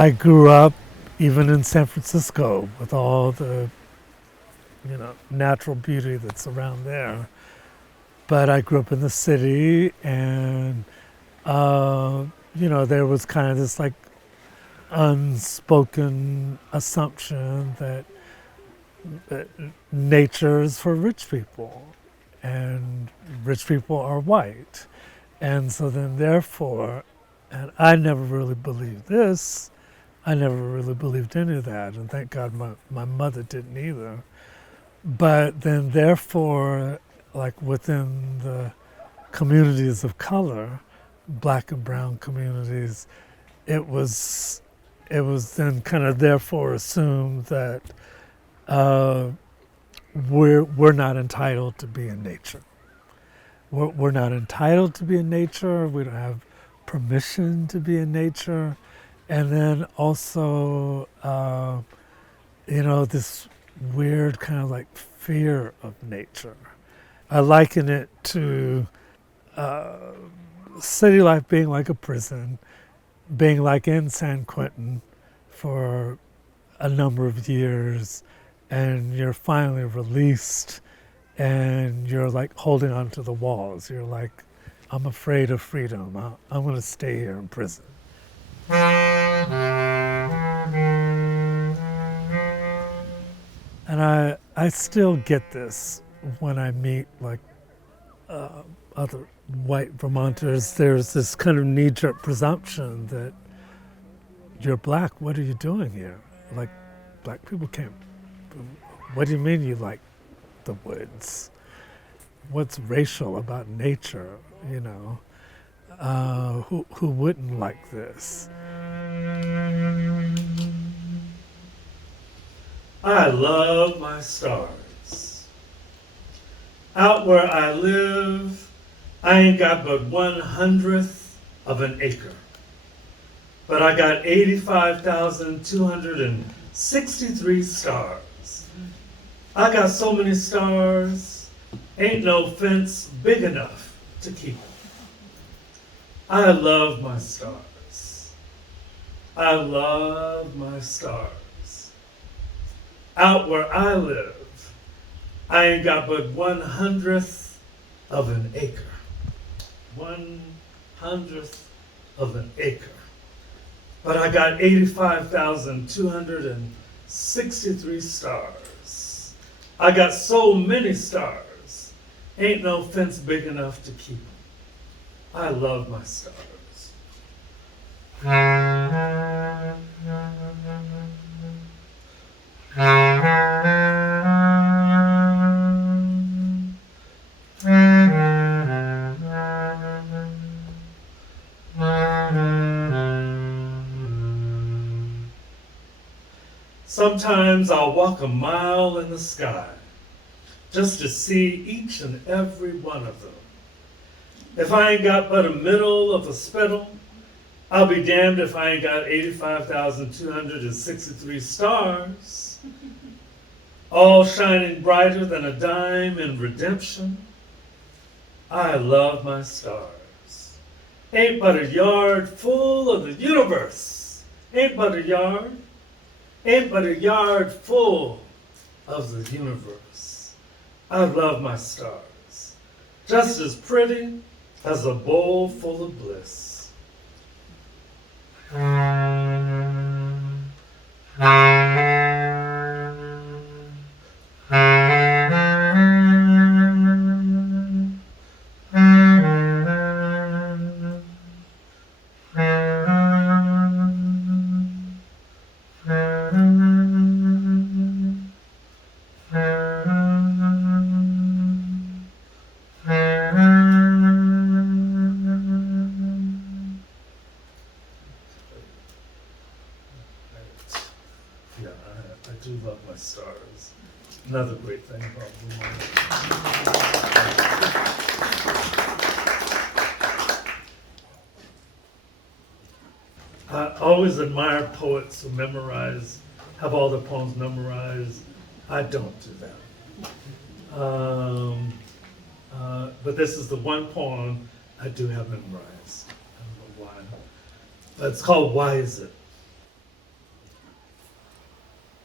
I grew up even in San Francisco with all the, natural beauty that's around there. But I grew up in the city, and there was kind of this like unspoken assumption that nature is for rich people, and rich people are white. And so then, therefore, and I never really believed this, I never really believed any of that, and thank God my mother didn't either. But then, therefore, like within the communities of color, black and brown communities, it was then kind of therefore assumed that we're not entitled to be in nature. We're not entitled to be in nature. We don't have permission to be in nature. And then also, this weird kind of like fear of nature. I liken it to city life being like a prison, being like in San Quentin for a number of years, and you're finally released, and you're like holding on to the walls. You're like, I'm afraid of freedom. I'm going to stay here in prison. And I still get this when I meet like other white Vermonters. There's this kind of knee-jerk presumption that you're black, what are you doing here? Like, black people can't. What do you mean you like the woods? What's racial about nature? Who wouldn't like this? I love my stars. Out where I live, I ain't got but 1/100th of an acre. But I got 85,263 stars. I got so many stars, ain't no fence big enough to keep them. I love my stars. I love my stars. Out where I live, I ain't got but 1/100th of an acre. 1/100th of an acre. But I got 85,263 stars. I got so many stars, ain't no fence big enough to keep them. I love my stars. Sometimes I'll walk a mile in the sky just to see each and every one of them. If I ain't got but a middle of a spittle, I'll be damned if I ain't got 85,263 stars, all shining brighter than a dime in redemption. I love my stars. Ain't but a yard full of the universe. Ain't but a yard full of the universe. I love my stars, just as pretty as a bowl full of bliss. I do love my stars. Another great thing about Vermont. I always admire poets who have all their poems memorized. I don't do that. But this is the one poem I do have memorized. I don't know why. But it's called Why Is It?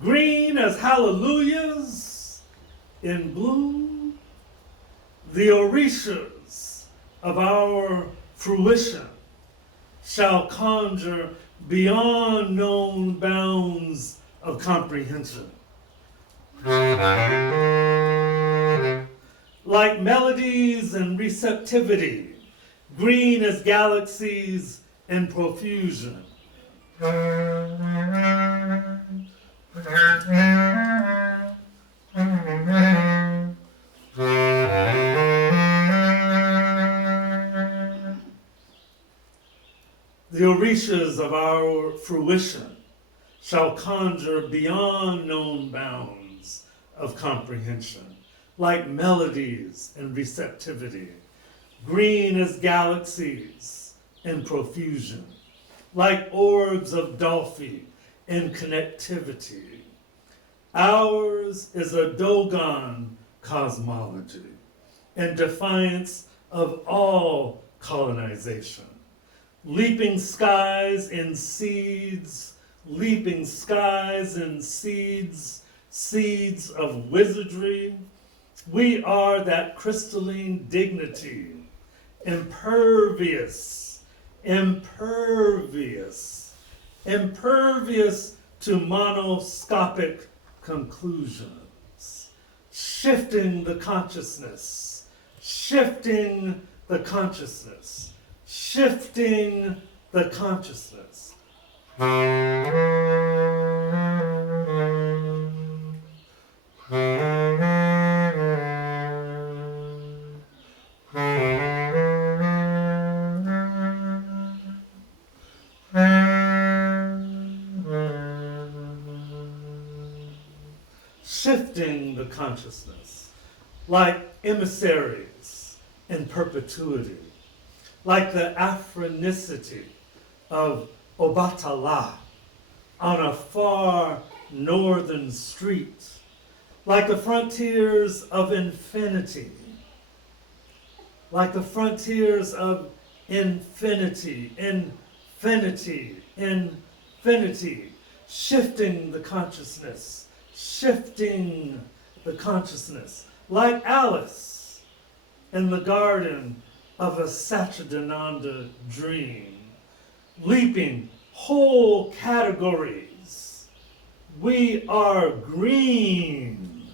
green as hallelujahs in bloom, the orishas of our fruition shall conjure beyond known bounds of comprehension. Like melodies and receptivity, green as galaxies in profusion. The orishas of our fruition shall conjure beyond known bounds of comprehension, like melodies and receptivity, green as galaxies in profusion, like orbs of Dolphy in connectivity. Ours is a Dogon cosmology in defiance of all colonization. Leaping skies in seeds, leaping skies in seeds, seeds of wizardry. We are that crystalline dignity, impervious to monoscopic conclusions, shifting the consciousness, shifting the consciousness, shifting the consciousness. Shifting the consciousness, like emissaries in perpetuity, like the Afronicity of Obatala on a far northern street, like the frontiers of infinity, like the frontiers of infinity, shifting the consciousness, shifting the consciousness, like Alice in the garden of a Satchidananda dream, leaping whole categories. We are green.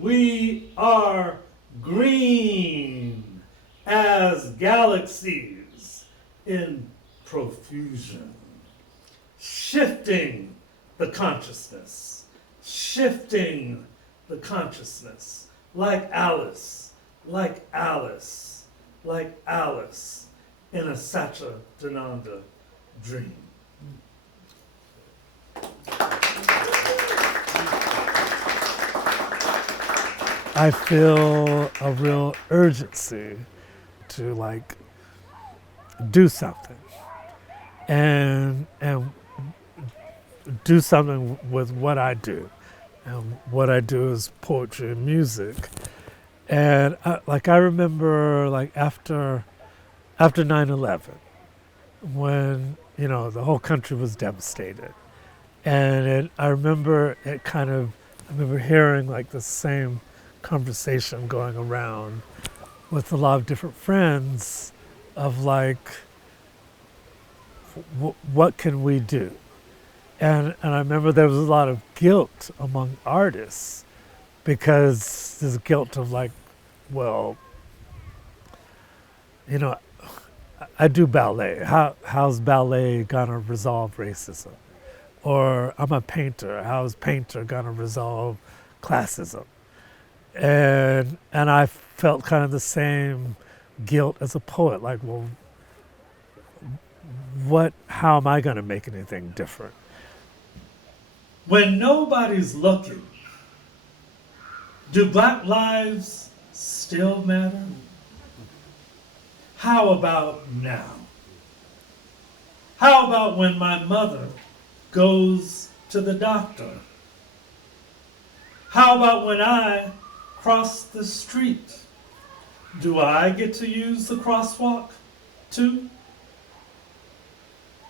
We are green as galaxies in profusion, shifting the consciousness, shifting the consciousness, like Alice, like Alice, like Alice in a Satchidananda dream. I feel a real urgency to like do something and do something with what I do. And what I do is poetry and music. And I remember like after 9/11, when, you know, the whole country was devastated. And I remember hearing like the same conversation going around with a lot of different friends of like, what can we do? And I remember there was a lot of guilt among artists, because there's guilt of like, well, you know, I do ballet. How's ballet gonna resolve racism? Or I'm a painter. How's painter gonna resolve classism? And I felt kind of the same guilt as a poet. Like, well, how am I gonna make anything different? When nobody's looking, do Black lives still matter? How about now? How about when my mother goes to the doctor? How about when I cross the street? Do I get to use the crosswalk too?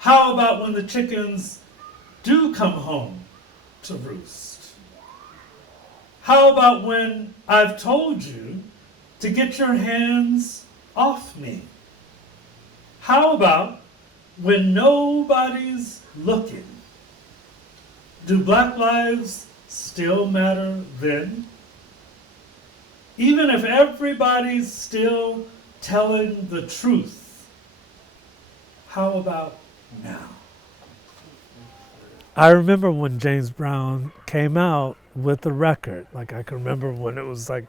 How about when the chickens do come home to roost? How about when I've told you to get your hands off me? How about when nobody's looking? Do Black lives still matter then? Even if everybody's still telling the truth, how about now? I remember when James Brown came out with the record. Like, I can remember when it was like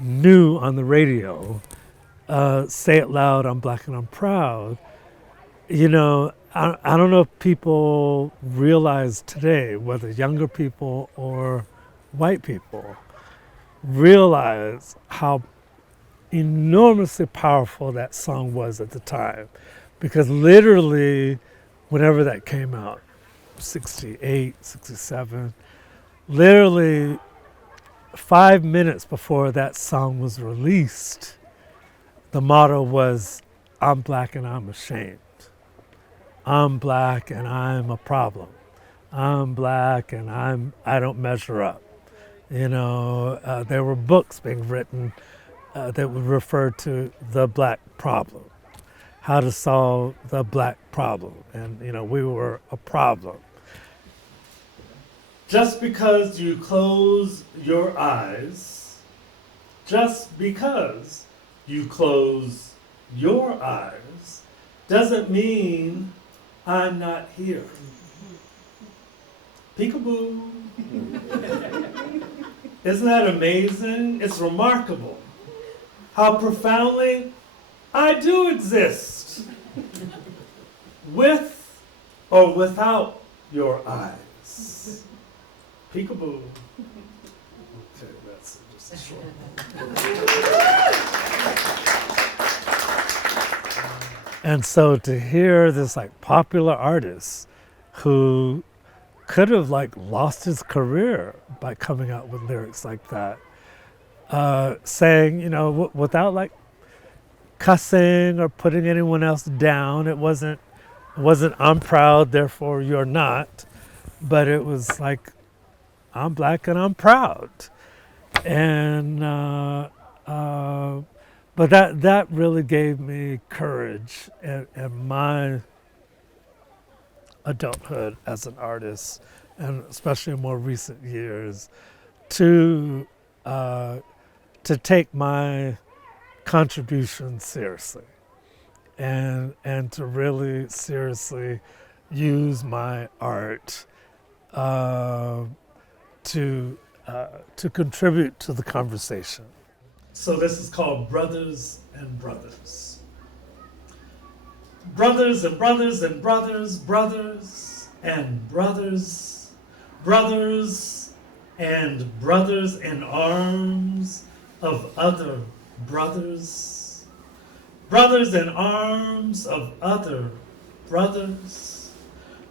new on the radio. Say It Loud, I'm Black and I'm Proud. You know, I don't know if people realize today, whether younger people or white people, realize how enormously powerful that song was at the time. Because literally, whenever that came out, 68, 67, literally 5 minutes before that song was released, the motto was, I'm Black and I'm ashamed. I'm Black and I'm a problem. I'm Black and I don't measure up. You know, there were books being written that would refer to the Black problem, how to solve the Black problem. And, you know, we were a problem. Just because you close your eyes, just because you close your eyes, doesn't mean I'm not here. Peekaboo. Isn't that amazing? It's remarkable how profoundly I do exist, with or without your eyes. Peekaboo. Okay, that's just a short And so to hear this like popular artist who could have like lost his career by coming out with lyrics like that, saying, you know, without like cussing or putting anyone else down, it wasn't I'm proud, therefore you're not, but it was like, I'm Black and I'm proud. And but that really gave me courage in my adulthood as an artist, and especially in more recent years, to take my contribution seriously, and to really seriously use my art to contribute to the conversation. So this is called Brothers and Brothers. Brothers and brothers and brothers, brothers and brothers, brothers and brothers in arms of other brothers, brothers in arms of other brothers,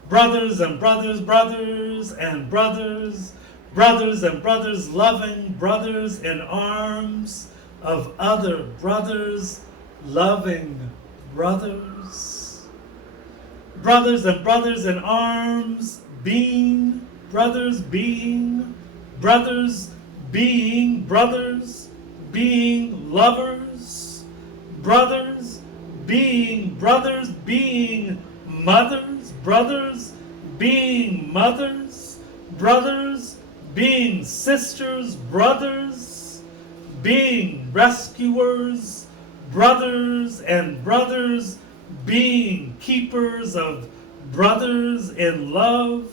brothers and brothers, brothers and brothers, brothers and brothers, loving brothers in arms of other brothers, loving brothers. Brothers and brothers in arms, being brothers, being brothers, being brothers, being lovers, brothers, being mothers, brothers, being mothers, brothers, being sisters, brothers, being rescuers, brothers and brothers, being keepers of brothers in love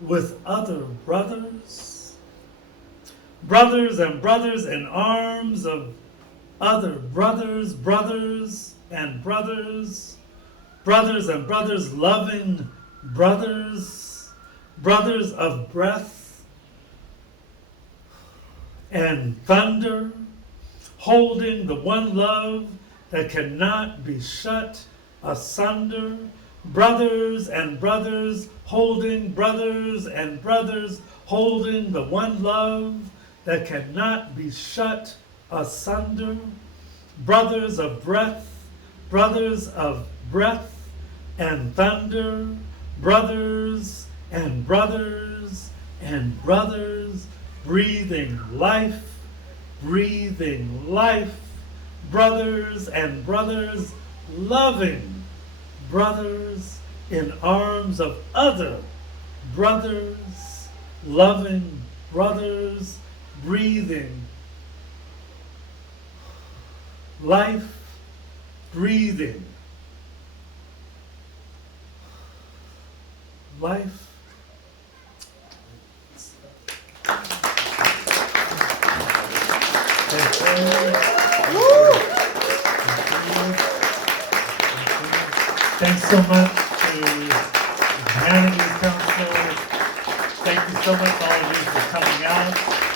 with other brothers, brothers and brothers in arms of other brothers, brothers and brothers, brothers and brothers loving brothers, brothers of breath and thunder, holding the one love that cannot be shut asunder, brothers and brothers holding, brothers and brothers holding the one love that cannot be shut asunder, brothers of breath and thunder, brothers and brothers and brothers, breathing life, brothers and brothers, loving brothers in arms of other brothers, loving brothers, breathing life, breathing life. Thanks so much to the Humanities Council. Thank you so much all of you for coming out.